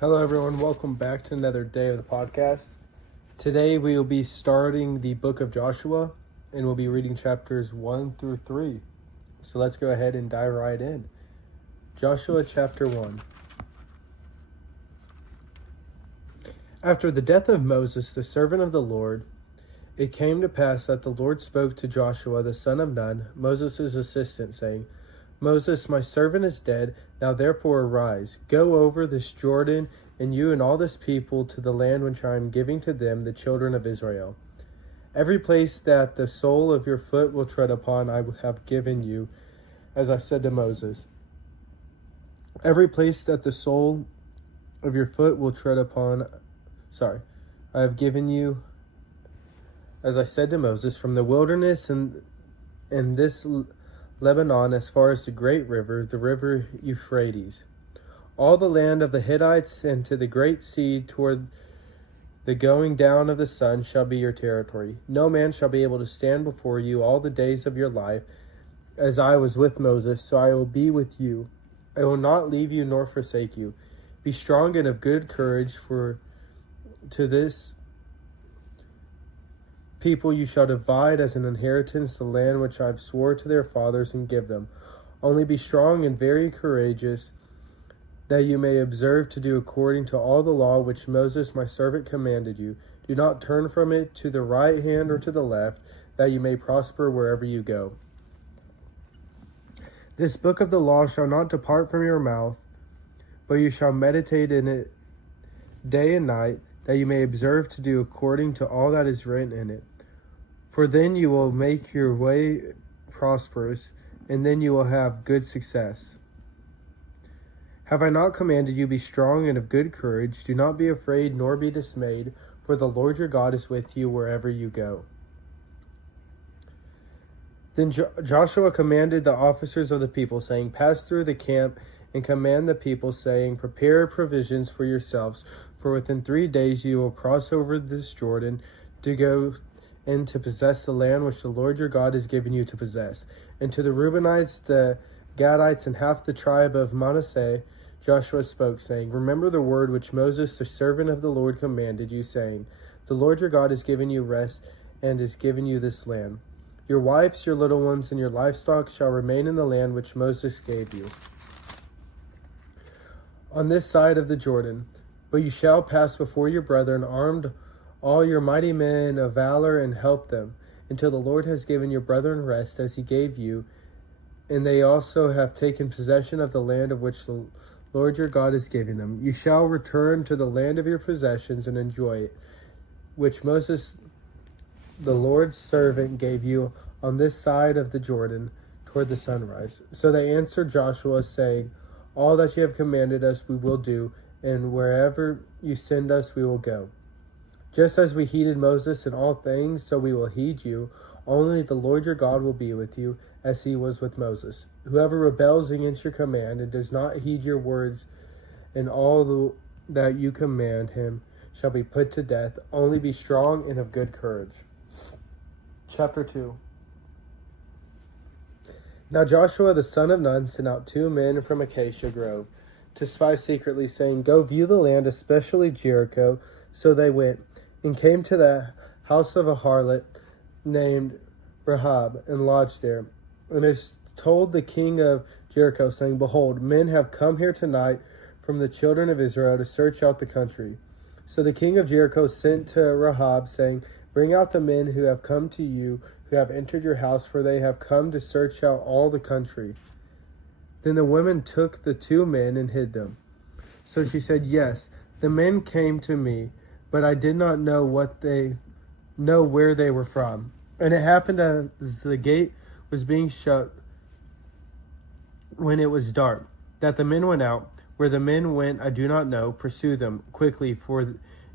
Hello, everyone. Welcome back to another day of the podcast. Today, we will be starting the book of Joshua, and we'll be reading chapters 1 through 3. So let's go ahead and dive right in. Joshua chapter 1. After the death of Moses, the servant of the Lord, it came to pass that the Lord spoke to Joshua, the son of Nun, Moses' assistant, saying, Moses, my servant, is dead. Now therefore arise, go over this Jordan, and you and all this people, to the land which I am giving to them, the children of Israel. Every place that the sole of your foot will tread upon, I have given you, as I said to Moses. Every place that the sole of your foot will tread upon, I have given you, as I said to Moses, from the wilderness and this Lebanon as far as the great river, the river Euphrates. All the land of the Hittites and to the great sea toward the going down of the sun shall be your territory. No man shall be able to stand before you all the days of your life. As I was with Moses, so I will be with you. I will not leave you nor forsake you. Be strong and of good courage, for to this people you shall divide as an inheritance the land which I have swore to their fathers and give them. Only be strong and very courageous, that you may observe to do according to all the law which Moses my servant commanded you. Do not turn from it to the right hand or to the left, that you may prosper wherever you go. This book of the law shall not depart from your mouth, but you shall meditate in it day and night, that you may observe to do according to all that is written in it. For then you will make your way prosperous, and then you will have good success. Have I not commanded you, be strong and of good courage? Do not be afraid nor be dismayed, for the Lord your God is with you wherever you go. Then Joshua commanded the officers of the people, saying, Pass through the camp and command the people, saying, Prepare provisions for yourselves, for within 3 days you will cross over this Jordan to go and to possess the land which the Lord your God has given you to possess. And to the Reubenites, the Gadites, and half the tribe of Manasseh, Joshua spoke, saying, Remember the word which Moses, the servant of the Lord, commanded you, saying, The Lord your God has given you rest and has given you this land. Your wives, your little ones, and your livestock shall remain in the land which Moses gave you, on this side of the Jordan. But you shall pass before your brethren armed, all your mighty men of valor, and help them, until the Lord has given your brethren rest as he gave you, and they also have taken possession of the land of which the Lord your God is giving them. You shall return to the land of your possessions and enjoy it, which Moses, the Lord's servant, gave you on this side of the Jordan toward the sunrise. So they answered Joshua, saying, All that you have commanded us we will do, and wherever you send us we will go. Just as we heeded Moses in all things, so we will heed you. Only the Lord your God will be with you, as he was with Moses. Whoever rebels against your command and does not heed your words and all that you command him shall be put to death. Only be strong and of good courage. Chapter 2. Now Joshua the son of Nun sent out 2 men from Acacia Grove to spy secretly, saying, Go view the land, especially Jericho. So they went and came to the house of a harlot named Rahab, and lodged there. And they told the king of Jericho, saying, Behold, men have come here tonight from the children of Israel to search out the country. So the king of Jericho sent to Rahab, saying, Bring out the men who have come to you, who have entered your house, for they have come to search out all the country. Then the women took the 2 men and hid them. So she said, Yes, the men came to me, but I did not know where they were from. And it happened as the gate was being shut when it was dark, that the men went out. Where the men went I do not know. Pursue them quickly, for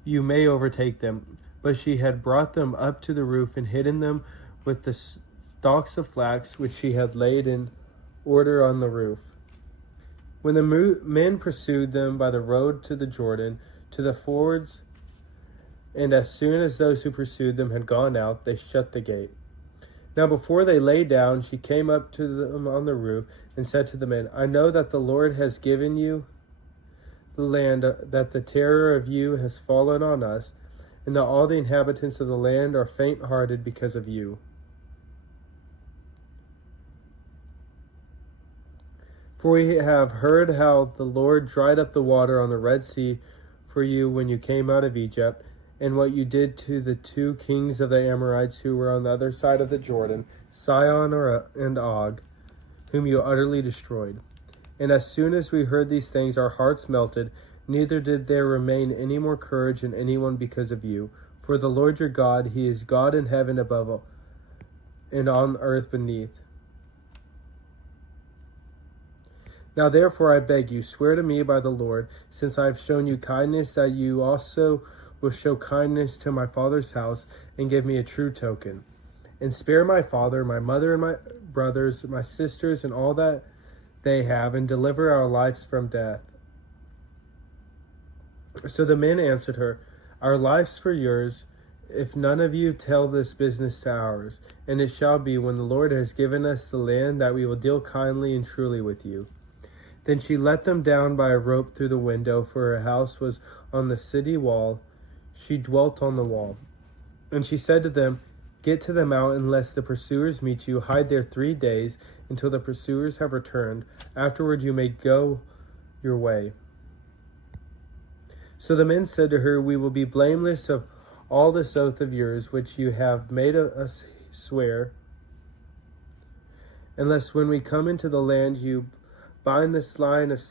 you may overtake them. But she had brought them up to the roof and hidden them with the stalks of flax which she had laid in order on the roof. When the men pursued them by the road to the Jordan, to the fords, and as soon as those who pursued them had gone out, they shut the gate. Now before they lay down, she came up to them on the roof and said to the men, I know that the Lord has given you the land, that the terror of you has fallen on us, and that all the inhabitants of the land are faint-hearted because of you. For we have heard how the Lord dried up the water on the Red Sea for you when you came out of Egypt, and what you did to the two kings of the Amorites who were on the other side of the Jordan, Sihon and Og, whom you utterly destroyed. And as soon as we heard these things, our hearts melted, neither did there remain any more courage in anyone because of you. For the Lord your God, he is God in heaven above all, and on earth beneath. Now therefore I beg you, swear to me by the Lord, since I have shown you kindness, that you also will show kindness to my father's house, and give me a true token. And spare my father, my mother, and my brothers, my sisters, and all that they have, and deliver our lives from death. So the men answered her, Our lives for yours, if none of you tell this business to ours. And it shall be, when the Lord has given us the land, that we will deal kindly and truly with you. Then she let them down by a rope through the window, for her house was on the city wall. She dwelt on the wall. And she said to them, Get to the mountain, lest the pursuers meet you. Hide there 3 days, until the pursuers have returned. Afterward you may go your way. So the men said to her, We will be blameless of all this oath of yours, which you have made us swear, unless when we come into the land you bind this line of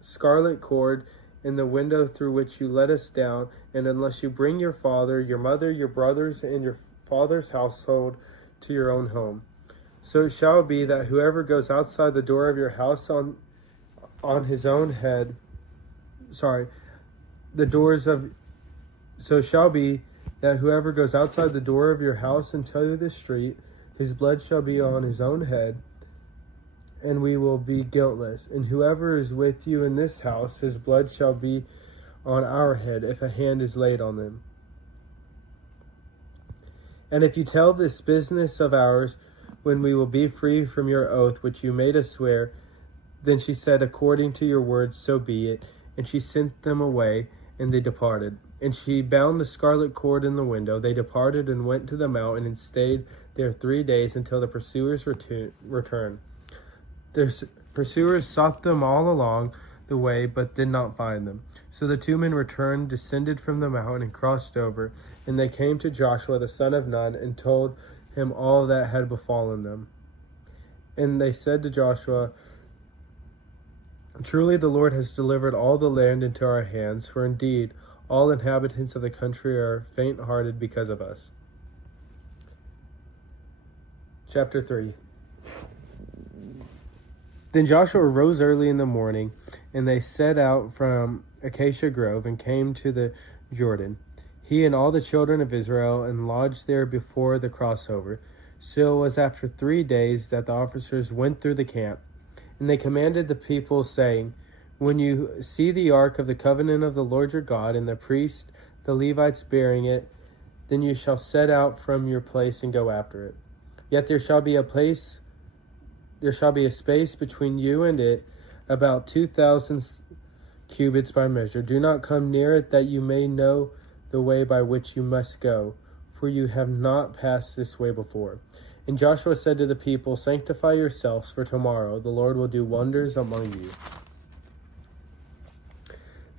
scarlet cord in the window through which you let us down, and unless you bring your father, your mother, your brothers, and your father's household to your own home. So it shall be that whoever goes outside the door of your house on his own head, so it shall be that whoever goes outside the door of your house into the street, his blood shall be on his own head, and we will be guiltless. And whoever is with you in this house, his blood shall be on our head, if a hand is laid on them. And if you tell this business of ours, when we will be free from your oath which you made us swear. Then she said, According to your words, so be it. And she sent them away, and they departed. And she bound the scarlet cord in the window. They departed and went to the mountain, and stayed there 3 days, until the pursuers returned. Their pursuers sought them all along the way, but did not find them. So the two men returned, descended from the mountain, and crossed over. And they came to Joshua the son of Nun, and told him all that had befallen them. And they said to Joshua, Truly the Lord has delivered all the land into our hands, for indeed all inhabitants of the country are faint-hearted because of us. Chapter 3. Then Joshua rose early in the morning, and they set out from Acacia Grove, and came to the Jordan, he and all the children of Israel, and lodged there before the crossover. So it was after 3 days that the officers went through the camp. And they commanded the people, saying, When you see the ark of the covenant of the Lord your God, and the priests, the Levites, bearing it, then you shall set out from your place and go after it. Yet there shall be a space between you and it, about 2,000 cubits by measure. Do not come near it, that you may know the way by which you must go, for you have not passed this way before. And Joshua said to the people, Sanctify yourselves, for tomorrow the Lord will do wonders among you.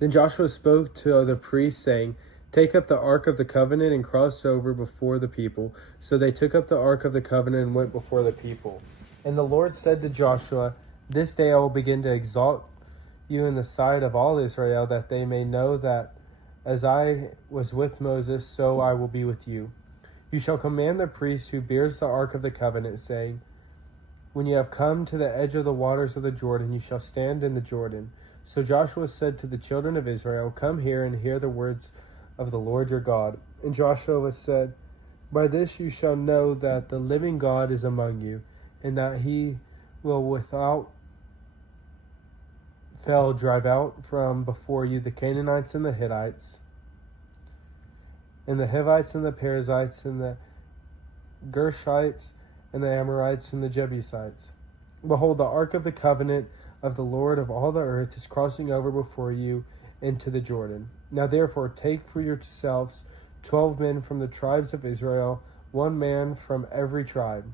Then Joshua spoke to the priests, saying, Take up the ark of the covenant and cross over before the people. So they took up the ark of the covenant and went before the people. And the Lord said to Joshua, This day I will begin to exalt you in the sight of all Israel, that they may know that as I was with Moses, so I will be with you. You shall command the priest who bears the ark of the covenant, saying, When you have come to the edge of the waters of the Jordan, you shall stand in the Jordan. So Joshua said to the children of Israel, Come here and hear the words of the Lord your God. And Joshua said, By this you shall know that the living God is among you, and that he will without fail drive out from before you the Canaanites and the Hittites, and the Hivites and the Perizzites, and the Gershites, and the Amorites, and the Jebusites. Behold, the ark of the covenant of the Lord of all the earth is crossing over before you into the Jordan. Now therefore take for yourselves 12 men from the tribes of Israel, 1 man from every tribe.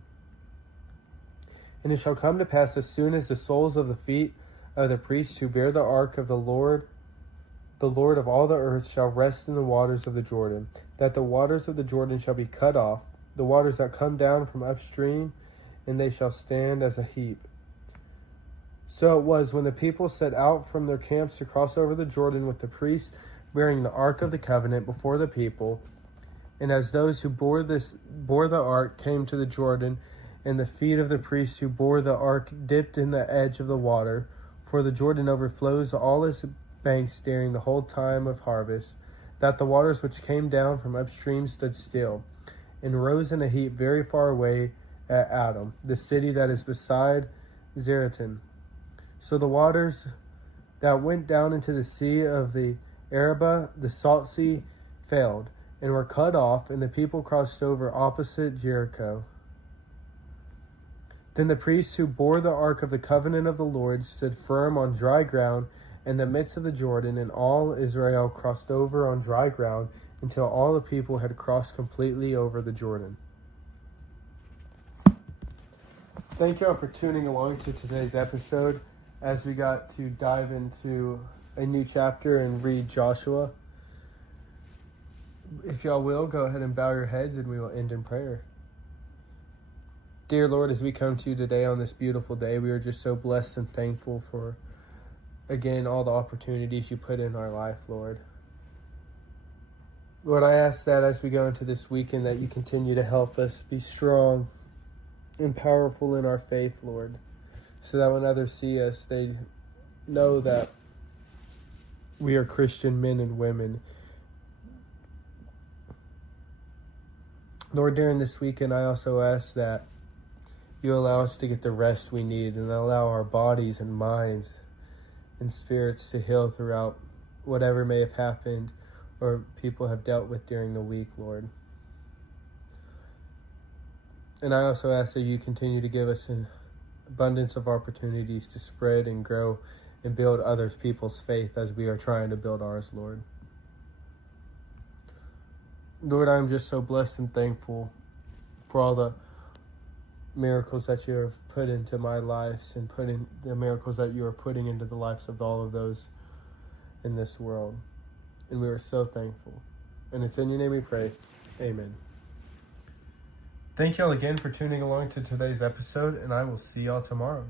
And it shall come to pass, as soon as the soles of the feet of the priests who bear the ark of the Lord of all the earth, shall rest in the waters of the Jordan, that the waters of the Jordan shall be cut off, the waters that come down from upstream, and they shall stand as a heap. So it was, when the people set out from their camps to cross over the Jordan with the priests bearing the ark of the covenant before the people, and as those who bore the ark came to the Jordan, and the feet of the priests who bore the ark dipped in the edge of the water, for the Jordan overflows all its banks during the whole time of harvest, that the waters which came down from upstream stood still, and rose in a heap very far away at Adam, the city that is beside Zeratan. So the waters that went down into the sea of the Arabah, the salt sea, failed, and were cut off, and the people crossed over opposite Jericho. Then the priests who bore the ark of the covenant of the Lord stood firm on dry ground in the midst of the Jordan, and all Israel crossed over on dry ground until all the people had crossed completely over the Jordan. Thank y'all for tuning along to today's episode as we got to dive into a new chapter and read Joshua. If y'all will, go ahead and bow your heads and we will end in prayer. Dear Lord, as we come to you today on this beautiful day, we are just so blessed and thankful for, again, all the opportunities you put in our life, Lord. Lord, I ask that as we go into this weekend that you continue to help us be strong and powerful in our faith, Lord, so that when others see us, they know that we are Christian men and women. Lord, during this weekend, I also ask that you allow us to get the rest we need and allow our bodies and minds and spirits to heal throughout whatever may have happened or people have dealt with during the week, Lord. And I also ask that you continue to give us an abundance of opportunities to spread and grow and build other people's faith as we are trying to build ours, Lord. Lord, I'm just so blessed and thankful for all the miracles that you have put into my life and putting the miracles that you are putting into the lives of all of those in this world. And we are so thankful. And it's in your name we pray. Amen. Thank y'all again for tuning along to today's episode, and I will see y'all tomorrow.